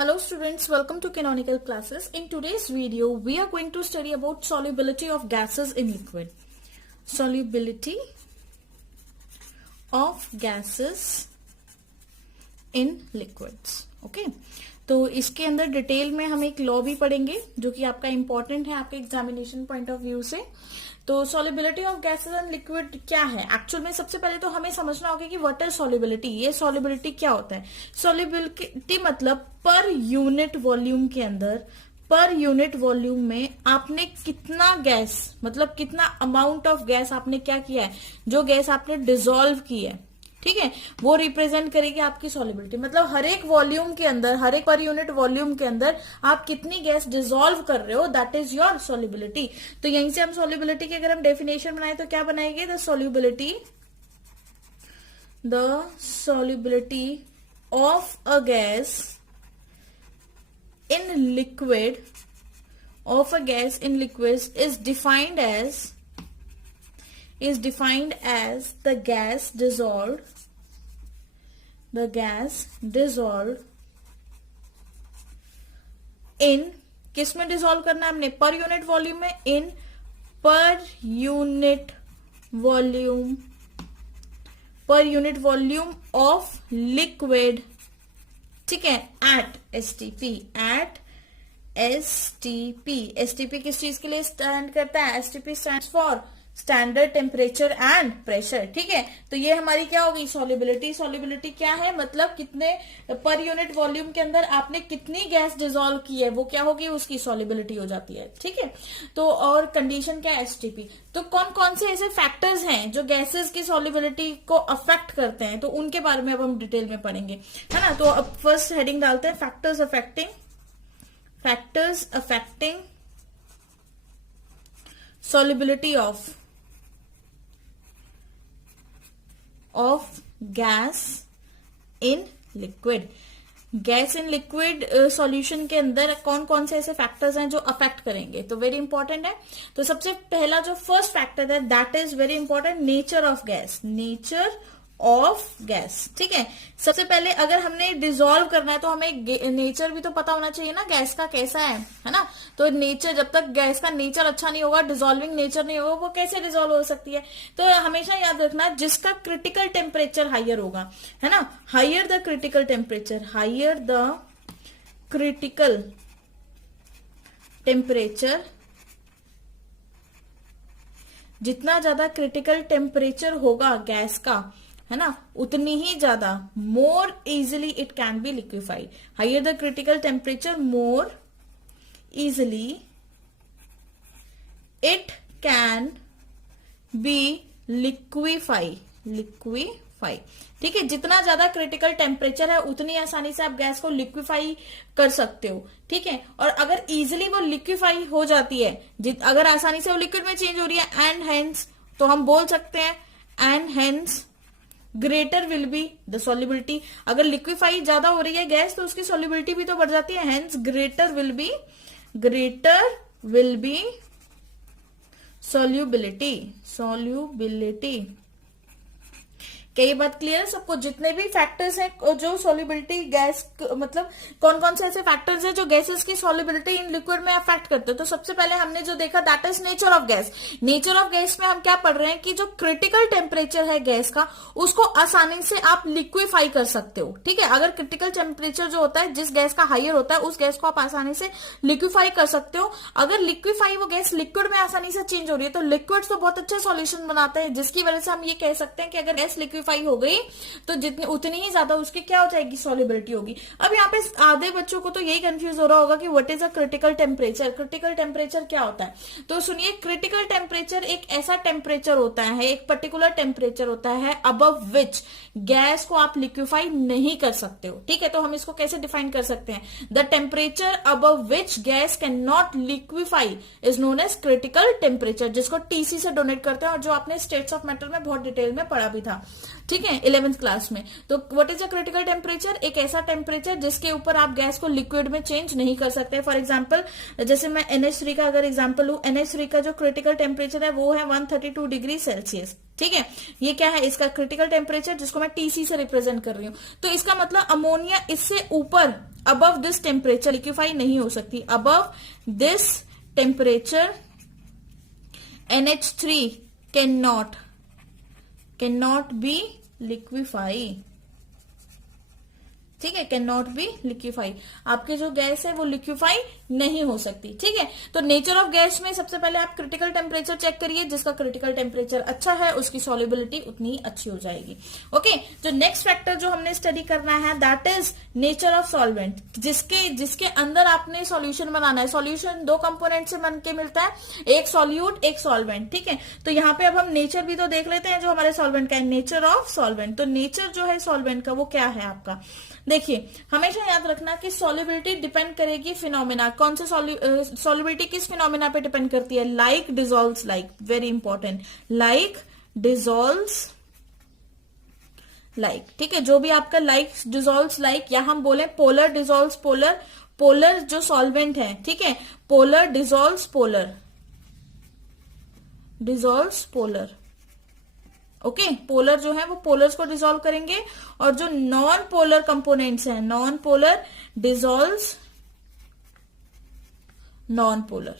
Hello students, welcome to Canonical Classes. In today's video, we are going to study about solubility of gases in liquid. Solubility of gases in liquids. Okay? तो इसके अंदर detail में हम एक law भी पढ़ेंगे जो कि आपका इंपॉर्टेंट है आपके एग्जामिनेशन पॉइंट ऑफ व्यू से. तो solubility of gases and liquid क्या है एक्चुअल में? सबसे पहले तो हमें समझना होगा कि व्हाट इज सॉल्युबिलिटी. ये सॉल्युबिलिटी क्या होता है? सॉल्युबिलिटी मतलब पर यूनिट वॉल्यूम के अंदर, पर यूनिट वॉल्यूम में आपने कितना गैस, मतलब कितना अमाउंट ऑफ गैस आपने क्या किया है, जो गैस आपने डिसॉल्व की है, ठीक है, वो रिप्रेजेंट करेगी आपकी सॉल्युबिलिटी. मतलब हर एक वॉल्यूम के अंदर, हर एक पर यूनिट वॉल्यूम के अंदर आप कितनी गैस डिसॉल्व कर रहे हो, दैट इज योर सॉल्युबिलिटी. तो यहीं से हम सॉल्युबिलिटी की अगर हम डेफिनेशन बनाए तो क्या बनाएंगे? The solubility of a gas in liquid, of a gas in liquid is defined as the gas dissolved in, किस में डिसॉल्व करना है हमने? पर यूनिट वॉल्यूम में. इन per unit volume of liquid, ठीक है, एट एसटीपी किस चीज के लिए स्टैंड करता है? STP stand for standard temperature and pressure, ठीक है. तो ये हमारी क्या होगी? सॉल्युबिलिटी. सॉल्युबिलिटी क्या है? मतलब कितने पर यूनिट वॉल्यूम के अंदर आपने कितनी गैस डिसॉल्व की है, वो क्या होगी? उसकी सॉल्युबिलिटी हो जाती है, ठीक है. तो और कंडीशन क्या है? एसटीपी. तो कौन कौन से ऐसे फैक्टर्स हैं जो गैसेस की सॉल्युबिलिटी को अफेक्ट करते हैं, तो उनके बारे में अब हम डिटेल में पढ़ेंगे, है ना. तो अब फर्स्ट हेडिंग डालते हैं, factors affecting solubility of gas in liquid. Gas in liquid solution के अंदर कौन कौन से ऐसे फैक्टर्स हैं जो अफेक्ट करेंगे, तो वेरी इंपॉर्टेंट है. तो सबसे पहला जो फर्स्ट फैक्टर है that is very important, nature of gas, ठीक है. सबसे पहले अगर हमने डिसॉल्व करना है तो हमें नेचर भी तो पता होना चाहिए ना, गैस का कैसा है ना. तो नेचर, जब तक गैस का नेचर अच्छा नहीं होगा, डिसॉल्विंग नेचर नहीं होगा, वो कैसे डिसॉल्व हो सकती है? तो हमेशा याद रखना, जिसका क्रिटिकल टेम्परेचर हायर होगा, है ना, हायर द क्रिटिकल टेम्परेचर, जितना ज्यादा क्रिटिकल टेम्परेचर होगा गैस का, है ना, उतनी ही ज्यादा more easily it can be liquefied. Higher the critical temperature, more easily it can be liquefy, ठीक है. जितना ज्यादा क्रिटिकल टेम्परेचर है उतनी आसानी से आप गैस को लिक्विफाई कर सकते हो, ठीक है. और अगर इजिली वो लिक्विफाई हो जाती है, अगर आसानी से वो लिक्विड में चेंज हो रही है, एंड हेंस, तो हम बोल सकते हैं and hence greater will be the solubility. अगर लिक्विफाई ज्यादा हो रही है गैस तो उसकी सॉल्युबिलिटी भी तो बढ़ जाती है, hence greater will be solubility. क्या ये बात क्लियर है सबको? जितने भी फैक्टर्स हैं जो सॉल्युबिलिटी गैस, मतलब कौन कौन से ऐसे फैक्टर्स हैं जो गैसेस की सॉल्युबिलिटी इन लिक्विड में अफेक्ट करते हैं. तो सबसे पहले हमने जो देखा that is nature of gas. Nature of gas में हम क्या पढ़ रहे हैं कि जो क्रिटिकल टेम्परेचर है गैस का, उसको आसानी से आप लिक्विफाई कर सकते हो, ठीक है. अगर क्रिटिकल टेम्परेचर जो होता है, जिस गैस का हायर होता है, उस गैस को आप आसानी से लिक्विफाई कर सकते हो. अगर लिक्विफाई वो गैस लिक्विड में आसानी से चेंज हो रही है तो लिक्विड तो बहुत अच्छे सॉल्यूशन बनाते हैं, जिसकी वजह से हम ये कह सकते हैं कि अगर गैस लिक्विफाई हो गई तो जितनी उतनी ही ज्यादा उसकी क्या हो जाएगी? सॉल्युबिलिटी होगी. अब यहाँ पे आधे बच्चों को तो यही कंफ्यूज हो रहा होगा कि what is a critical temperature. Critical temperature क्या होता है? तो सुनिए, क्रिटिकल टेम्परेचर एक ऐसा टेम्परेचर होता है, एक पर्टिकुलर टेम्परेचर होता है अबव विच गैस को आप लिक्विफाई नहीं कर सकते हो, ठीक है. तो हम इसको कैसे डिफाइन कर सकते हैं? The temperature above which gas can not liquefy is known as critical temperature, जिसको टीसी से डोनेट करते हैं और जो आपने स्टेट्स ऑफ मैटर में बहुत डिटेल में पढ़ा भी था. ठीक है, 11th क्लास में। तो what is a critical temperature? एक ऐसा टेम्परेचर जिसके ऊपर आप गैस को लिक्विड में चेंज नहीं कर सकते। फॉर एग्जाम्पल जैसे मैं NH3 का अगर एग्जाम्पल लू, NH3 का जो क्रिटिकल टेम्परेचर है वो है 132 डिग्री सेल्सियस। ठीक है, ये क्या है इसका क्रिटिकल टेम्परेचर, जिसको मैं TC से रिप्रेजेंट कर रही हूं। तो इसका मतलब अमोनिया इससे ऊपर, अबव दिस टेम्परेचर लिक्विफाई नहीं हो सकती। Above this temperature NH3 cannot be liquefy। ठीक है, कैन नॉट बी लिक्विफाई, आपकी जो गैस है वो लिक्विफाई नहीं हो सकती। ठीक है, तो नेचर ऑफ गैस में सबसे पहले आप क्रिटिकल टेम्परेचर चेक करिए, जिसका क्रिटिकल टेम्परेचर अच्छा है उसकी सॉल्युबिलिटी उतनी अच्छी हो जाएगी। ओके, जो नेक्स्ट फैक्टर जो हमने स्टडी करना है that is nature of solvent, जिसके अंदर आपने सॉल्यूशन बनाना है। सॉल्यूशन दो कंपोनेंट से बन के मिलता है, एक सॉल्यूट एक सॉल्वेंट। ठीक है, तो यहाँ पे अब हम नेचर भी तो देख लेते हैं जो हमारे सॉल्वेंट का है, नेचर ऑफ सॉल्वेंट। तो नेचर जो है सॉल्वेंट का वो क्या है आपका, देखिए हमेशा याद रखना कि सॉल्युबिलिटी डिपेंड करेगी फिनोमिना, कौन से सॉल्युबिलिटी किस फिनोमिना पे डिपेंड करती है, like dissolves like, very important, like dissolves like. ठीक है, जो भी आपका लाइक डिजॉल्व्स लाइक, या हम बोले पोलर डिजॉल्व्स पोलर, पोलर जो सॉल्वेंट है, ठीक है, polar dissolves polar, dissolves polar. Okay, polar जो है वो पोलर्स को डिसॉल्व करेंगे, और जो नॉन पोलर कंपोनेंट्स हैं, non polar dissolves non polar.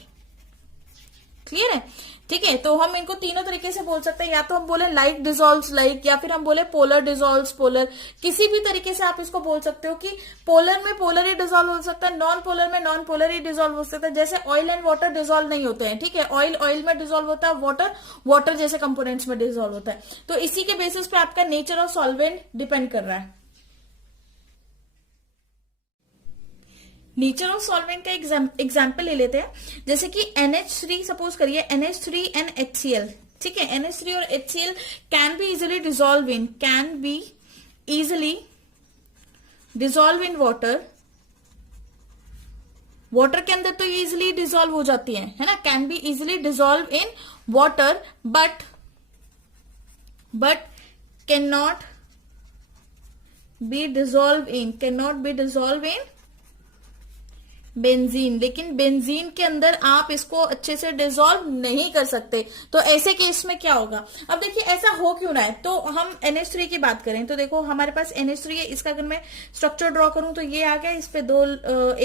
Clear है? ठीक है, तो हम इनको तीनों तरीके से बोल सकते हैं, या तो हम बोले लाइक डिसॉल्व्स लाइक, या फिर हम बोले पोलर डिसॉल्व्स पोलर। किसी भी तरीके से आप इसको बोल सकते हो कि पोलर में पोलर ही डिसॉल्व हो सकता है, नॉन पोलर में नॉन पोलर ही डिसॉल्व हो सकता है। जैसे ऑयल एंड वाटर डिसॉल्व नहीं होते हैं, ठीक है, ऑयल ऑयल में डिसॉल्व होता है, वाटर वाटर जैसे कंपोनेंट्स में डिसॉल्व होता है। तो इसी के बेसिस पे आपका नेचर ऑफ सॉल्वेंट डिपेंड कर रहा है। नेचर ऑफ सॉल्वेंट का एग्जाम्पल ले लेते हैं, जैसे कि NH3 सपोज करिए, NH3 एंड HCl। ठीक है, NH3 और HCl can be easily dissolve in, can be easily dissolve in water. Water के अंदर तो ये इजिली डिसॉल्व हो जाती है ना, can be easily dissolve in water, but can not be dissolve in benzene. लेकिन बेंजीन के अंदर आप इसको अच्छे से डिसॉल्व नहीं कर सकते। तो ऐसे केस में क्या होगा, अब देखिए ऐसा हो क्यों रहा है। तो हम NH3 की बात करें तो देखो हमारे पास NH3 है, इसका अगर मैं स्ट्रक्चर ड्रॉ करूं तो ये आ गया, इस पे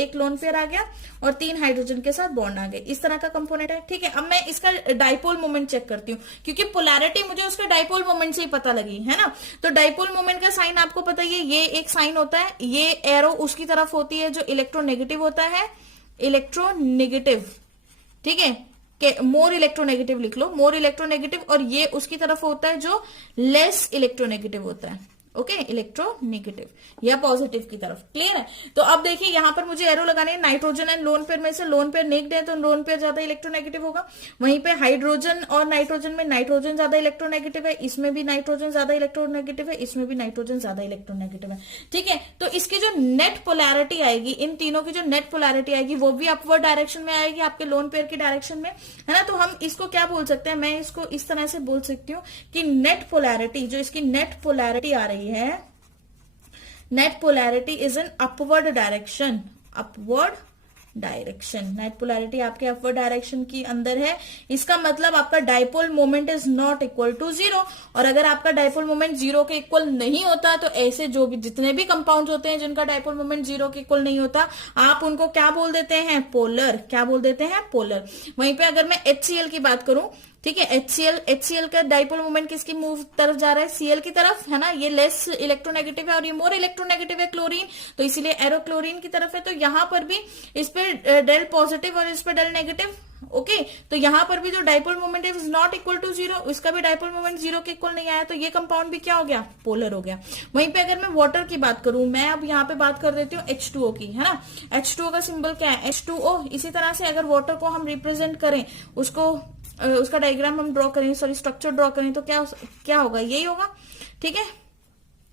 एक लोन पेयर आ गया और 3 हाइड्रोजन के साथ बॉन्ड आ गए, इस तरह का कंपोनेंट है। ठीक है, अब मैं इसका डाइपोल मोमेंट चेक करती हूँ, क्योंकि पोलैरिटी मुझे उसका डाइपोल मोमेंट से ही पता लगी है ना। तो डाइपोल मोमेंट का साइन आपको पता ही है, ये एक साइन होता है, ये एरो उसकी तरफ होती है जो इलेक्ट्रोनेगेटिव होता है, इलेक्ट्रोनेगेटिव। ठीक है, मोर इलेक्ट्रोनेगेटिव लिख लो, मोर इलेक्ट्रोनेगेटिव, और ये उसकी तरफ होता है जो लेस इलेक्ट्रोनेगेटिव होता है। ओके, इलेक्ट्रोनेगेटिव या पॉजिटिव की तरफ। क्लियर है? तो अब देखिए यहां पर मुझे एरो लगाने है, नाइट्रोजन एंड लोन पेयर में से लोन पेयर नेगेटिव है तो लोन पेयर ज्यादा इलेक्ट्रोनेगेटिव होगा। वहीं पे हाइड्रोजन और नाइट्रोजन में नाइट्रोजन ज्यादा इलेक्ट्रोनेगेटिव है, इसमें भी नाइट्रोजन ज्यादा इलेक्ट्रोनेगेटिव है, इसमें भी नाइट्रोजन ज्यादा इलेक्ट्रोनेगेटिव है। ठीक है, तो इसकी जो नेट पोलैरिटी आएगी, इन तीनों की जो नेट पोलैरिटी आएगी वो भी अपवर्ड डायरेक्शन में आएगी, आपके लोन पेयर की डायरेक्शन में, है ना। तो हम इसको क्या बोल सकते हैं, मैं इसको इस तरह से बोल सकती हूँ कि नेट पोलैरिटी, जो इसकी नेट पोलैरिटी आ रही है, net polarity is an upward direction, upward direction. Net polarity आपके अपवर्ड डायरेक्शन की अंदर है, इसका मतलब आपका dipole moment is not equal to 0। और अगर आपका डाइपोल मोमेंट 0 के इक्वल नहीं होता तो ऐसे जो भी जितने भी कंपाउंड होते हैं जिनका डाइपोल मोमेंट 0 के इक्वल नहीं होता, आप उनको क्या बोल देते हैं, पोलर। क्या बोल देते हैं, पोलर। वहीं पे अगर मैं HCl की बात करूं, ठीक है, HCl का डाइपोल मोमेंट किसकी मूव तरफ जा रहा है, Cl की तरफ, है ना। ये लेस इलेक्ट्रोनेगेटिव है और ये मोर इलेक्ट्रोनेगेटिव है, क्लोरीन, तो इसीलिए एरो क्लोरीन की तरफ है। तो यहां पर भी इस पे डेल पॉजिटिव और इस पे डेल नेगेटिव। ओके, तो यहां पर भी जो dipole moment is not equal to 0, इसका भी डाइपोल मोमेंट 0 के इक्वल नहीं आया, तो ये कंपाउंड भी क्या हो गया, पोलर हो गया। वहीं पे अगर मैं वाटर की बात करूं, मैं अब यहाँ पे बात कर देती हूँ H2O की, है ना। H2O का सिंबल क्या है, H2O। इसी तरह से अगर वाटर को हम रिप्रेजेंट करें, उसका डायग्राम हम ड्रॉ करें, सॉरी स्ट्रक्चर ड्रॉ करें, तो क्या होगा, यही होगा। ठीक है,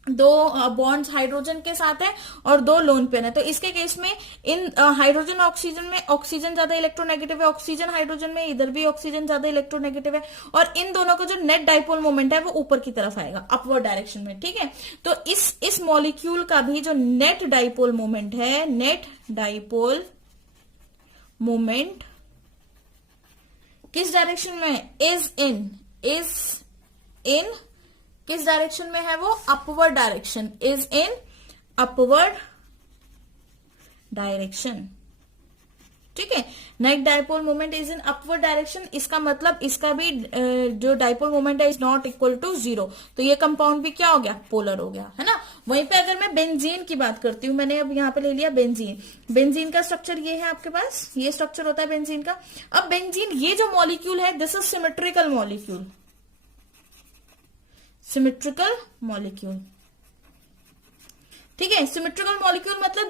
दो बॉन्ड्स हाइड्रोजन के साथ है और दो लोन पेयर है। तो इसके केस में इन हाइड्रोजन ऑक्सीजन में ऑक्सीजन ज्यादा इलेक्ट्रोनेगेटिव है, ऑक्सीजन हाइड्रोजन में इधर भी ऑक्सीजन ज्यादा इलेक्ट्रोनेगेटिव है, और इन दोनों का जो नेट डाइपोल मोमेंट है वो ऊपर की तरफ आएगा, अपवर्ड डायरेक्शन में। ठीक है, तो इस मॉलिक्यूल का भी जो नेट डाइपोल मोमेंट है, नेट डाइपोल मोमेंट किस डायरेक्शन में, इज इन किस डायरेक्शन में है वो, upward direction, is in upward direction. ठीक है, net dipole moment is in upward direction, इसका मतलब इसका भी जो डाइपोल मोमेंट है इज नॉट इक्वल टू 0, तो ये कंपाउंड भी क्या हो गया, पोलर हो गया, है ना। वहीं पे अगर मैं बेंजीन की बात करती हूं, मैंने अब यहां पे ले लिया बेंजीन का स्ट्रक्चर ये है आपके पास, ये स्ट्रक्चर होता है बेंजीन का। अब बेंजीन ये जो मॉलिक्यूल है, this is symmetrical molecule, symmetrical molecule. ठीक है, सिमेट्रिकल मॉलिक्यूल मतलब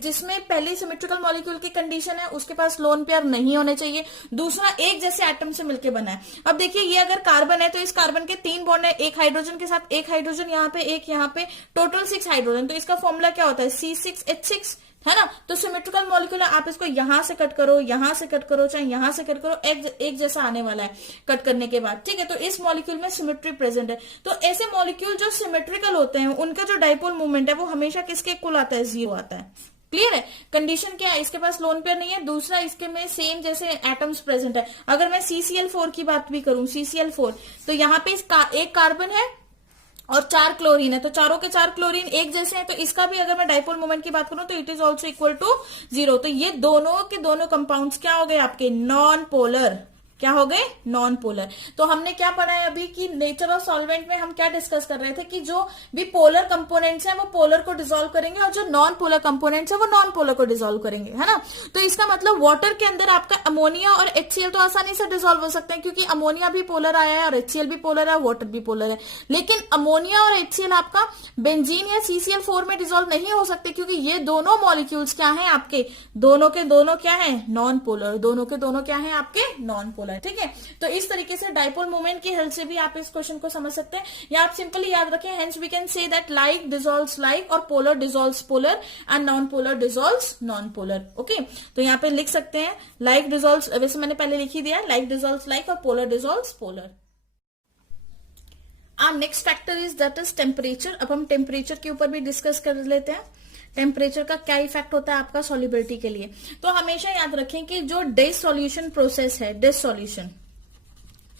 जिसमें पहले सिमेट्रिकल मॉलिक्यूल की कंडीशन है, उसके पास लोन पेयर नहीं होने चाहिए, दूसरा एक जैसे एटम से मिलकर बना है। अब देखिए, ये अगर कार्बन है तो इस कार्बन के 3 बॉन्ड है, एक हाइड्रोजन के साथ, एक हाइड्रोजन यहाँ पे, एक यहाँ पे, टोटल 6 हाइड्रोजन। तो इसका फॉर्मूला क्या होता है, C6H6, है ना। तो सिमेट्रिकल मॉलिक्यूल आप इसको यहां से कट करो, यहां से कट करो, चाहे यहां से कट करो, एक जैसा आने वाला है कट करने के बाद। ठीक है, तो इस मॉलिक्यूल में सिमेट्री प्रेजेंट है। तो ऐसे मॉलिक्यूल जो सिमेट्रिकल होते हैं उनका जो डाइपोल मूवमेंट है वो हमेशा किसके इक्वल आता है, 0 आता है। क्लियर है, कंडीशन क्या है, इसके पास लोन पेयर नहीं है, दूसरा इसके में सेम जैसे एटम्स प्रेजेंट है। अगर मैं CCl4 की बात भी करूं, CCl4, तो यहाँ पे एक कार्बन है और 4 क्लोरीन है, तो चारों के 4 क्लोरीन एक जैसे हैं, तो इसका भी अगर मैं डाइपोल मोमेंट की बात करूं तो it is also equal to 0। तो ये दोनों के दोनों कंपाउंड्स क्या हो गए आपके, नॉन पोलर। क्या हो गए, नॉन पोलर। तो हमने क्या पढ़ा है अभी कि नेचर ऑफ सॉल्वेंट में हम क्या डिस्कस कर रहे थे कि जो भी पोलर कंपोनेंट्स हैं वो पोलर को डिसॉल्व करेंगे और जो नॉन पोलर कंपोनेंट्स हैं वो नॉन पोलर को डिसॉल्व करेंगे, है ना। तो इसका मतलब वाटर के अंदर आपका अमोनिया और HCl तो आसानी से डिसॉल्व हो सकते हैं, क्योंकि अमोनिया भी पोलर आया है और HCl भी पोलर है, वाटर भी पोलर है। लेकिन अमोनिया और HCl आपका बेंजीन या CCl4 में डिसॉल्व नहीं हो सकते, क्योंकि ये दोनों मॉलिक्यूल्स क्या है आपके, दोनों के दोनों क्या है, नॉन पोलर, दोनों के दोनों क्या है आपके, नॉन पोलर। ठीक है, तो इस तरीके से डाइपोल मोमेंट की हेल्प से भी आप इस क्वेश्चन को समझ सकते हैं, या आप सिंपली याद रखें, hence we can say that like dissolves like और polar dissolves polar and non polar dissolves non polar. Okay, तो यहाँ पे लिख सकते हैं लाइक डिसॉल्व्स, वैसे मैंने पहले लिख ही दिया, लाइक डिसॉल्व्स लाइक और polar dissolves polar. Next factor is that is temperature. अब हम टेम्परेचर के ऊपर भी डिस्कस कर लेते हैं, टेम्परेचर का क्या इफेक्ट होता है आपका सॉल्युबिलिटी के लिए। तो हमेशा याद रखें कि जो डिसॉल्यूशन प्रोसेस है, डिसॉल्यूशन,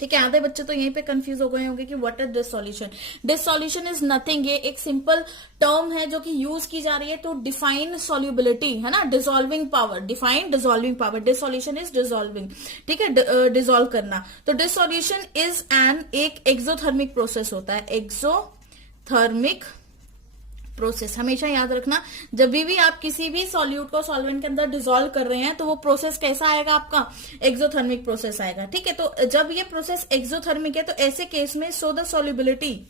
ठीक है, आधे बच्चे तो यहीं पे कंफ्यूज हो गए होंगे कि what is dissolution. Dissolution is nothing, ये एक सिंपल टर्म है जो कि यूज की जा रही है टू डिफाइन सॉल्युबिलिटी, है ना, dissolving power, define dissolving power. Dissolution is dissolving, ठीक है, डिसॉल्व करना। तो डिसॉल्यूशन इज एक एक्सोथर्मिक प्रोसेस होता है, एक्सोथर्मिक प्रोसेस। हमेशा याद रखना, जब भी आप किसी भी सॉल्यूट को सॉल्वेंट के अंदर डिसॉल्व कर रहे हैं तो वो प्रोसेस कैसा आएगा आपका, एक्सोथर्मिक प्रोसेस आएगा। ठीक है, तो जब ये प्रोसेस एक्सोथर्मिक है तो ऐसे केस में so the solubility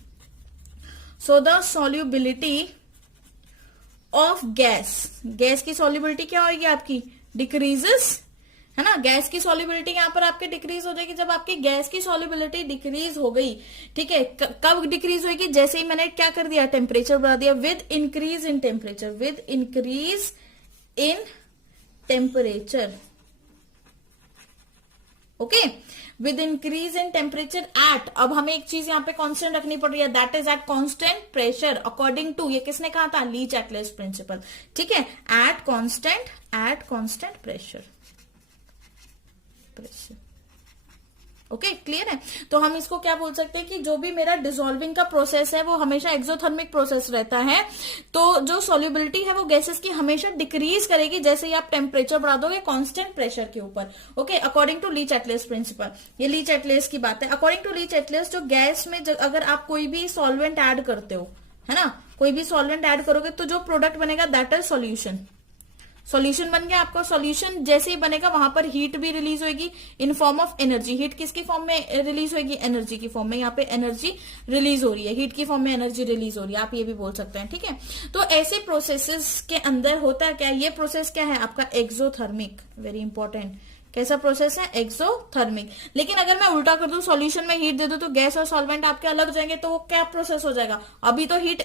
of gas की सॉल्युबिलिटी क्या होगी आपकी, डिक्रीजेस, है ना। गैस की सॉल्युबिलिटी यहां पर आपके डिक्रीज हो जाएगी जब आपकी गैस की सॉल्युबिलिटी डिक्रीज हो गई। ठीक है, कब डिक्रीज होगी, जैसे ही मैंने क्या कर दिया, टेम्परेचर बढ़ा दिया, with increase in temperature, with increase in temperature. Okay, with increase in temperature at, अब हमें एक चीज यहाँ पे कांस्टेंट रखनी पड़ रही है, that is at constant pressure according to, ये किसने कहा था, लीच-एटलेस प्रिंसिपल। ठीक है, at constant pressure. Okay, clear है। तो हम इसको क्या बोल सकते हैं कि जो भी मेरा डिसॉल्विंग का प्रोसेस है वो हमेशा एक्सोथर्मिक प्रोसेस रहता है। तो जो सॉल्युबिलिटी है वो गैसेस की हमेशा डिक्रीज करेगी जैसे ही आप टेम्परेचर बढ़ा दोगे कांस्टेंट प्रेशर के ऊपर। Okay, according to Le Chatelier principle, ये लीच-एटलेस की बात है। अकॉर्डिंग टू लीच-एटलेस, जो गैस में अगर आप कोई भी सॉल्वेंट ऐड करते हो, है ना, कोई भी सॉल्वेंट ऐड करोगे तो जो प्रोडक्ट बनेगा दैट इज सॉल्यूशन। सॉल्यूशन बन गया आपका। सॉल्यूशन जैसे ही बनेगा वहां पर हीट भी रिलीज होगी in form of energy. Heat किसकी फॉर्म में रिलीज होगी, एनर्जी की फॉर्म में। यहाँ पे एनर्जी रिलीज हो रही है, हीट की फॉर्म में एनर्जी रिलीज हो रही है, आप ये भी बोल सकते हैं। ठीक है, तो ऐसे प्रोसेसेस के अंदर होता है क्या, ये प्रोसेस क्या है आपका, एक्सोथर्मिक। वेरी इंपॉर्टेंट, कैसा प्रोसेस है? एक्सोथर्मिक। लेकिन अगर मैं उल्टा कर दूं, सॉल्यूशन में हीट दे दूं तो गैस और सॉल्वेंट आपके अलग हो जाएंगे, तो वो क्या प्रोसेस हो जाएगा? अभी तो हीट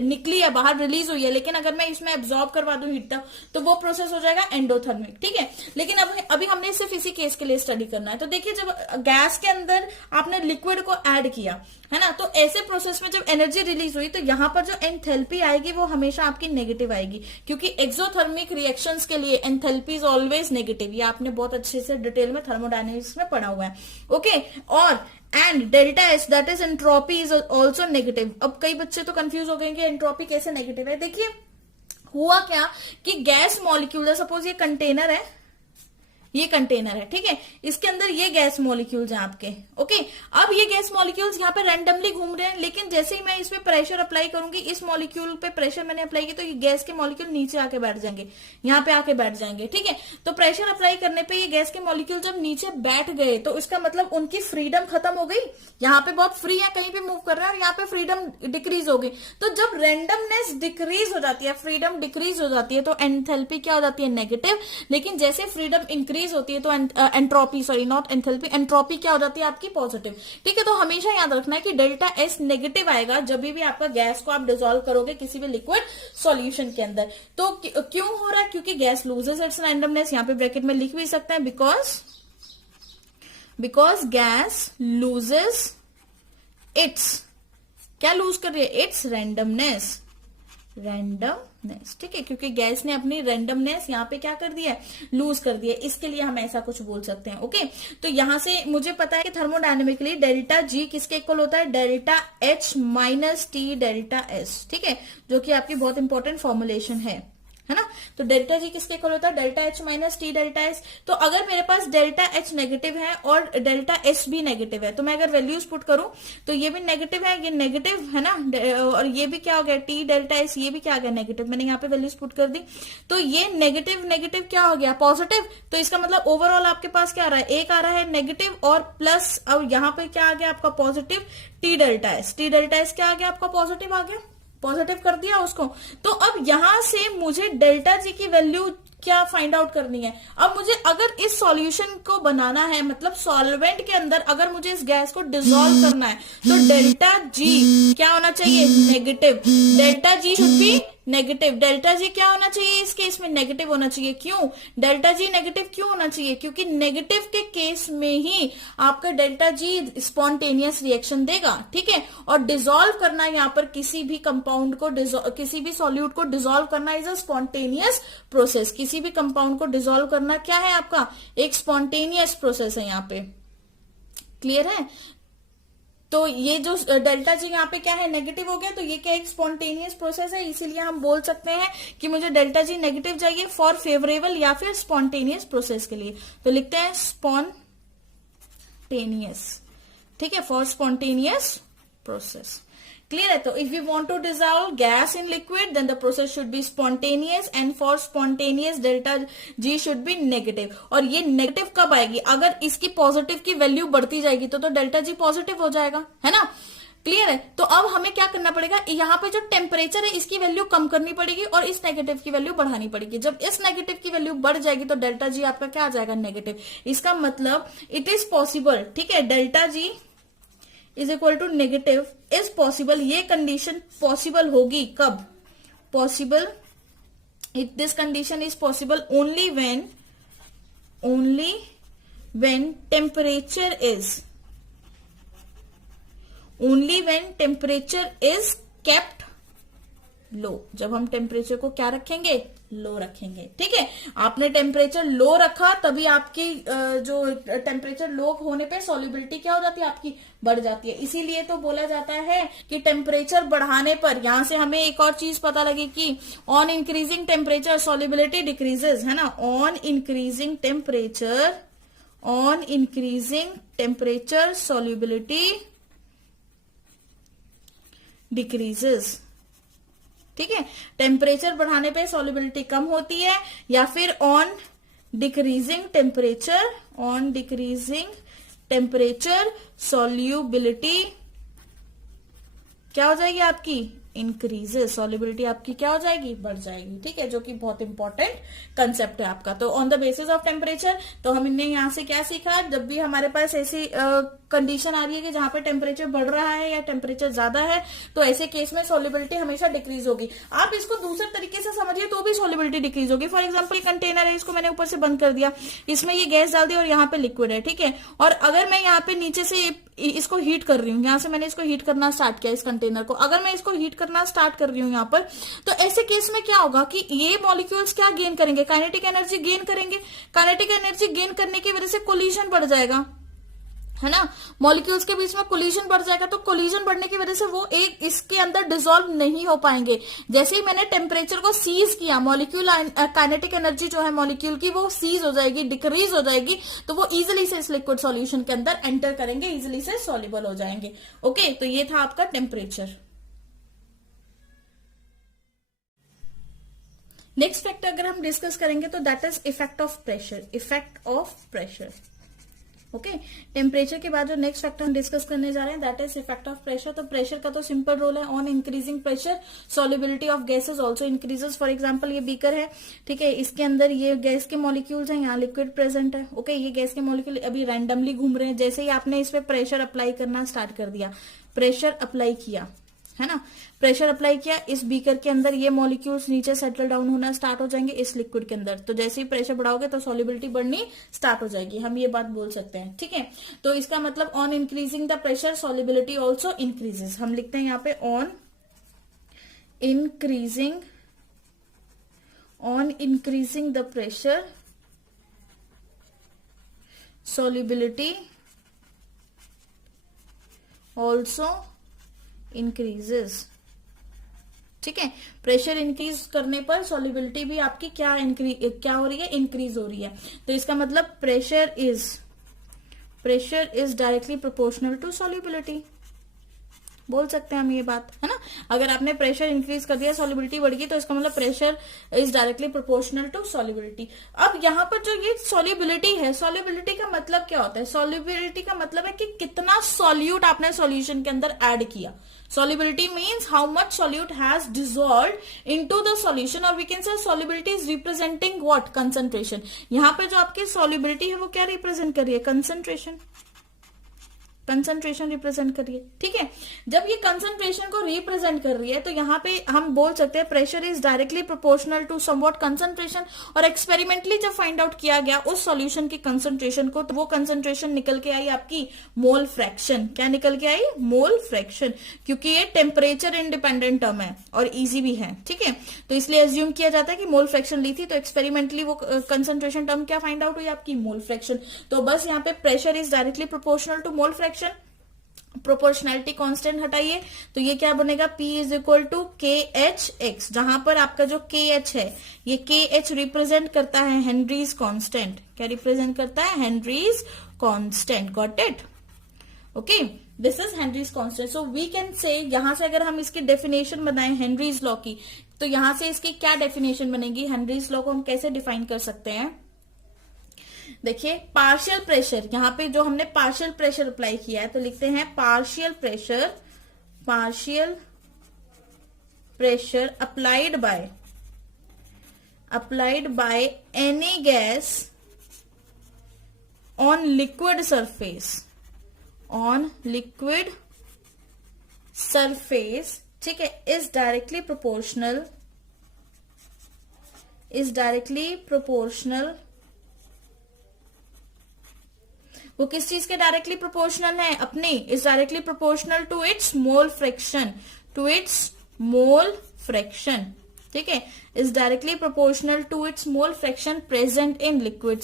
निकली है, बाहर रिलीज हुई है, लेकिन अगर मैं इसमें एब्जॉर्ब करवा दूं हीट तक, तो वो प्रोसेस हो जाएगा एंडोथर्मिक। ठीक है, लेकिन अभी हमने सिर्फ इसी केस के लिए स्टडी करना है। तो देखिए, जब गैस के अंदर आपने लिक्विड को ऐड किया है ना, तो ऐसे प्रोसेस में जब एनर्जी रिलीज हुई, तो यहां पर जो एंथैल्पी आएगी वो हमेशा आपकी नेगेटिव आएगी, क्योंकि एक्सोथर्मिक रिएक्शंस के लिए एंथैल्पी इज ऑलवेज नेगेटिव। ये आपने बहुत अच्छे से डिटेल में थर्मोडायनेमिक्स में पढ़ा हुआ है। ओके, और and delta H that is entropy is also negative. अब कई बच्चे तो कंफ्यूज हो गए कि एंट्रोपी कैसे नेगेटिव है। देखिए, हुआ क्या कि गैस मॉलिक्यूल, सपोज ये कंटेनर है, ये कंटेनर है, ठीक है, इसके अंदर ये गैस मॉलिक्यूल्स हैं आपके। ओके, अब ये गैस मॉलिक्यूल्स यहाँ पे रैंडमली घूम रहे हैं, लेकिन जैसे ही मैं इसमें प्रेशर अप्लाई करूंगी, इस मॉलिक्यूल पे प्रेशर मैंने अप्लाई किया, तो ये गैस के मॉलिक्यूल नीचे आके बैठ जाएंगे, यहाँ पे आके बैठ जाएंगे। ठीक है, तो प्रेशर अप्लाई करने पे ये गैस के मॉलिक्यूल जब नीचे बैठ गए, तो इसका मतलब उनकी फ्रीडम खत्म हो गई। यहाँ पे बहुत फ्री है, कहीं पे मूव कर रहे हैं, और यहाँ पे फ्रीडम डिक्रीज हो गई। तो जब रैंडमनेस डिक्रीज हो जाती है, फ्रीडम डिक्रीज हो जाती है, तो एंथैल्पी क्या हो जाती है? नेगेटिव। लेकिन जैसे फ्रीडम इंक्रीज होती है, तो entropy, sorry not enthalpy, entropy क्या हो जाती है आपकी? पॉजिटिव। ठीक है, तो हमेशा याद रखना है कि डेल्टा एस नेगेटिव आएगा जब भी आपका गैस को आप डिसॉल्व करोगे किसी भी लिक्विड सॉल्यूशन के अंदर। तो क्यों हो रहा है? क्योंकि गैस लूजेस इट्स रैंडमनेस। यहां पे ब्रैकेट में लिख भी सकते हैं, बिकॉज गैस लूजेस इट्स, क्या लूज कर रही है? It's randomness. ठीक है, क्योंकि गैस ने अपनी रैंडमनेस यहाँ पे क्या कर दिया है? लूज कर दिया। इसके लिए हम ऐसा कुछ बोल सकते हैं। ओके, तो यहां से मुझे पता है कि थर्मोडायनेमिकली डेल्टा जी किसके इक्वल होता है? Delta H minus T delta S. ठीक है, जो कि आपकी बहुत इंपॉर्टेंट फॉर्मुलेशन है ना। तो डेल्टा जी किसके इक्वल होता है? Delta H minus T delta S. तो अगर मेरे पास डेल्टा एच नेगेटिव है और डेल्टा एस भी नेगेटिव है, तो मैं अगर वैल्यूज पुट करूं तो ये भी नेगेटिव है, ये नेगेटिव है ना, और ये भी क्या हो गया? टी डेल्टा एस, ये भी क्या आ गया? नेगेटिव। मैंने यहाँ पे वैल्यूज पुट कर दी, तो ये नेगेटिव नेगेटिव क्या हो गया? पॉजिटिव। तो इसका मतलब ओवरऑल आपके पास क्या आ रहा है? एक आ रहा है नेगेटिव और प्लस, और यहाँ पे क्या आ गया आपका? Positive T delta S. T delta S क्या आ गया आपका? पॉजिटिव आ गया, पॉजिटिव कर दिया उसको। तो अब यहां से मुझे डेल्टा जी की वैल्यू क्या फाइंड आउट करनी है? अब मुझे अगर इस सॉल्यूशन को बनाना है, मतलब सॉल्वेंट के अंदर अगर मुझे इस गैस को डिसॉल्व करना है, तो डेल्टा जी क्या होना चाहिए? Negative. Delta G should be negative. Delta G क्या होना चाहिए इस केस में? नेगेटिव होना चाहिए। क्यों डेल्टा जी नेगेटिव क्यों होना चाहिए? क्योंकि नेगेटिव के केस में ही आपका डेल्टा जी स्पॉन्टेनियस रिएक्शन देगा। ठीक है, और डिसॉल्व करना यहाँ पर किसी भी कंपाउंड को, किसी भी सॉल्यूट को डिसॉल्व करना इज अ स्पॉन्टेनियस प्रोसेस। किसी भी कंपाउंड को डिसॉल्व करना क्या है आपका? एक स्पॉन्टेनियस प्रोसेस है यहाँ पे। क्लियर है? तो ये जो डेल्टा जी यहाँ पे क्या है? नेगेटिव हो गया, तो ये क्या एक स्पॉन्टेनियस प्रोसेस है, इसीलिए हम बोल सकते हैं कि मुझे डेल्टा जी नेगेटिव चाहिए फॉर फेवरेबल या फिर स्पॉन्टेनियस प्रोसेस के लिए। तो लिखते हैं स्पॉन्टेनियस। ठीक है, फॉर स्पॉन्टेनियस प्रोसेस। क्लियर है? तो if you want to dissolve gas in liquid, then the process should be spontaneous, and for spontaneous delta G should be negative. और ये नेगेटिव कब आएगी? अगर इसकी पॉजिटिव की वैल्यू बढ़ती जाएगी, तो डेल्टा जी पॉजिटिव हो जाएगा, है ना। क्लियर है? तो अब हमें क्या करना पड़ेगा? यहाँ पे जो टेम्परेचर है इसकी वैल्यू कम करनी पड़ेगी और इस नेगेटिव की वैल्यू बढ़ानी पड़ेगी। जब इस नेगेटिव की वैल्यू बढ़ जाएगी तो डेल्टा जी आपका क्या आ जाएगा? नेगेटिव। इसका मतलब इट इज पॉसिबल, ठीक है, delta G is equal to negative is possible. ये कंडीशन पॉसिबल होगी कब? Possible, this condition is possible only when temperature is kept low. जब हम टेम्परेचर को क्या रखेंगे? लो रखेंगे। ठीक है, आपने टेम्परेचर लो रखा, तभी आपकी जो टेम्परेचर लो होने पे सॉल्युबिलिटी क्या हो जाती है? आपकी बढ़ जाती है। इसीलिए तो बोला जाता है कि टेम्परेचर बढ़ाने पर, यहां से हमें एक और चीज पता लगी कि on increasing temperature solubility decreases, है ना। On increasing temperature solubility decreases. ठीक है, टेम्परेचर बढ़ाने पे सॉल्युबिलिटी कम होती है, या फिर ऑन डिक्रीजिंग टेम्परेचर सॉल्युबिलिटी क्या हो जाएगी आपकी? इंक्रीजेस, सॉल्युबिलिटी आपकी क्या हो जाएगी, बढ़ जाएगी। ठीक है, जो कि बहुत इंपॉर्टेंट कंसेप्ट है आपका। तो on the basis of temperature, तो हमने यहाँ से क्या सीखा, जब भी हमारे पास ऐसी कंडीशन आ रही है कि जहां पे टेम्परेचर बढ़ रहा है या टेम्परेचर ज्यादा है, तो ऐसे केस में सॉल्युबिलिटी हमेशा डिक्रीज होगी। आप इसको दूसरे तरीके से समझिए तो भी सॉल्युबिलिटी डिक्रीज होगी। फॉर एग्जांपल कंटेनर है, इसको मैंने ऊपर से बंद कर दिया, इसमें ये गैस डाल दी और यहाँ पे लिक्विड है। ठीक है, और अगर मैं यहाँ पे नीचे से इसको हीट कर रही हूँ, यहां से मैंने इसको हीट करना स्टार्ट किया, इस कंटेनर को अगर मैं इसको हीट करना स्टार्ट कर रही हूँ यहाँ पर, तो ऐसे केस में क्या होगा कि ये मॉलिक्यूल्स क्या गेन करेंगे, काइनेटिक एनर्जी गेन करेंगे। काइनेटिक एनर्जी गेन करने की वजह से कोलिजन बढ़ जाएगा, है ना, मॉलिक्यूल्स के बीच में कोलिजन बढ़ जाएगा। तो कोलिजन बढ़ने की वजह से वो एक इसके अंदर डिसॉल्व नहीं हो पाएंगे। जैसे ही मैंने टेम्परेचर को सीज किया, मॉलिक्यूल काइनेटिक एनर्जी जो है मॉलिक्यूल की वो सीज हो जाएगी, डिक्रीज हो जाएगी, तो वो इजिली से इस लिक्विड सॉल्यूशन के अंदर एंटर करेंगे, इजिली से सॉल्युबल हो जाएंगे। ओके, तो ये था आपका टेम्परेचर। नेक्स्ट फैक्टर अगर हम डिस्कस करेंगे तो that is effect of pressure, effect of pressure. Okay, temperature के बाद जो नेक्स्ट फैक्टर हम डिस्कस करने जा रहे हैं that is effect of pressure. तो प्रेशर का तो सिंपल रोल है, on increasing pressure solubility of gases also increases. For example ये बीकर है, ठीक है, इसके अंदर ये गैस के मॉलिक्यूल्स हैं, यहाँ लिक्विड प्रेजेंट है। ओके, ये गैस के मॉलिक्यूल अभी रैंडमली घूम रहे हैं। जैसे ही आपने इस पे प्रेशर अप्लाई करना स्टार्ट कर दिया, प्रेशर अप्लाई किया, है ना, प्रेशर अप्लाई किया, इस बीकर के अंदर ये मॉलिक्यूल्स नीचे सेटल डाउन होना स्टार्ट हो जाएंगे इस लिक्विड के अंदर। तो जैसे ही प्रेशर बढ़ाओगे तो सॉल्युबिलिटी बढ़नी स्टार्ट हो जाएगी, हम ये बात बोल सकते हैं। ठीक है, तो इसका मतलब on increasing the pressure solubility also increases. हम लिखते हैं यहाँ पे on increasing the pressure solubility also increases. ठीक है, प्रेशर इंक्रीज करने पर सॉल्युबिलिटी भी आपकी क्या हो रही है, इंक्रीज हो रही है। तो इसका मतलब pressure is directly proportional to solubility, बोल सकते हैं हम ये बात, है ना। अगर आपने प्रेशर इंक्रीज कर दिया, सॉल्युबिलिटी बढ़ गई, तो इसका मतलब pressure is directly proportional to solubility. अब यहाँ पर जो ये सॉल्युबिलिटी है, सॉल्युबिलिटी का मतलब क्या होता है, सॉल्युबिलिटी का मतलब है कि कितना सॉल्यूट आपने सॉल्यूशन के अंदर ऐड किया। Solubility means how much solute has dissolved into the solution, or we can say solubility is representing what, concentration। यहाँ पे जो आपकी solubility है वो क्या रिप्रेजेंट कर रही है, concentration रिप्रेजेंट कर रही है। ठीक है, जब ये कंसंट्रेशन को रिप्रेजेंट कर रही है तो यहाँ पे हम बोल सकते हैं pressure is directly proportional to somewhat concentration. और एक्सपेरिमेंटली जब फाइंड आउट किया गया उस सॉल्यूशन की कंसंट्रेशन को, तो वो कंसंट्रेशन निकल के आई आपकी मोल फ्रैक्शन। क्या निकल के आई, मोल फ्रैक्शन, क्योंकि ये टेम्परेचर इंडिपेंडेंट टर्म है और इजी भी है। ठीक है, तो इसलिए एज्यूम किया जाता है कि मोल फ्रैक्शन ली थी, तो एक्सपेरिमेंटली वो कंसंट्रेशन टर्म क्या फाइंड आउट हुई आपकी, मोल फ्रैक्शन। तो बस यहाँ पे pressure is directly proportional to mole fraction. Proportionality constant हटाइए तो ये क्या बनेगा, P is equal to KH(x), जहां पर आपका जो KH है ये KH रिप्रेजेंट करता है हेनरीज कांस्टेंट। क्या रिप्रेजेंट करता है, Henry's constant. Got it, okay, this is Henry's constant. So we can say, यहां से अगर हम इसकी डेफिनेशन बनाएं हेनरीज लॉ की, तो यहां से इसकी क्या डेफिनेशन बनेगी, हेनरीज लॉ को हम कैसे डिफाइन कर सकते हैं। देखिए, पार्शियल प्रेशर, यहां पे जो हमने पार्शियल प्रेशर अप्लाई किया है, तो लिखते हैं partial pressure applied by any gas on liquid surface, ठीक है, इज डायरेक्टली प्रोपोर्शनल। वो किस चीज के डायरेक्टली प्रोपोर्शनल है, अपने, is directly proportional to its mole fraction. ठीक है, is directly proportional to its mole fraction present in liquid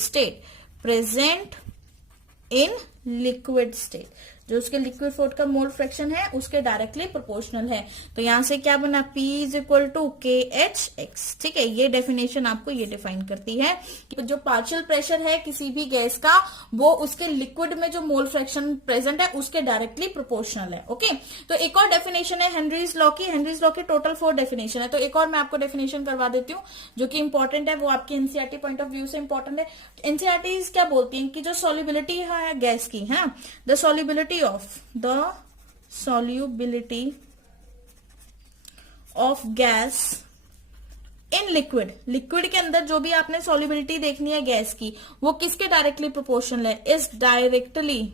state, जो उसके लिक्विड फॉर्म का मोल फ्रैक्शन है उसके डायरेक्टली प्रोपोर्शनल है। तो यहां से क्या बना, P is equal to KH(x). ठीक है, ये डेफिनेशन आपको ये डिफाइन करती है कि जो पार्शियल प्रेशर है किसी भी गैस का, वो उसके लिक्विड में जो मोल फ्रैक्शन प्रेजेंट है उसके डायरेक्टली प्रोपोर्शनल है। ओके, तो एक और डेफिनेशन है हेनरीज लॉ की टोटल 4 डेफिनेशन है। तो एक और मैं आपको डेफिनेशन करवा देती हूँ जो कि इंपॉर्टेंट है, वो आपकी एनसीईआरटी पॉइंट ऑफ व्यू से इंपॉर्टेंट है। एनसीईआरटी क्या बोलती है कि जो सॉल्युबिलिटी है गैस की, है, the solubility of gas in liquid, liquid के अंदर जो भी आपने सॉल्युबिलिटी देखनी है गैस की, वो किसके डायरेक्टली प्रोपोर्शनल है? Is directly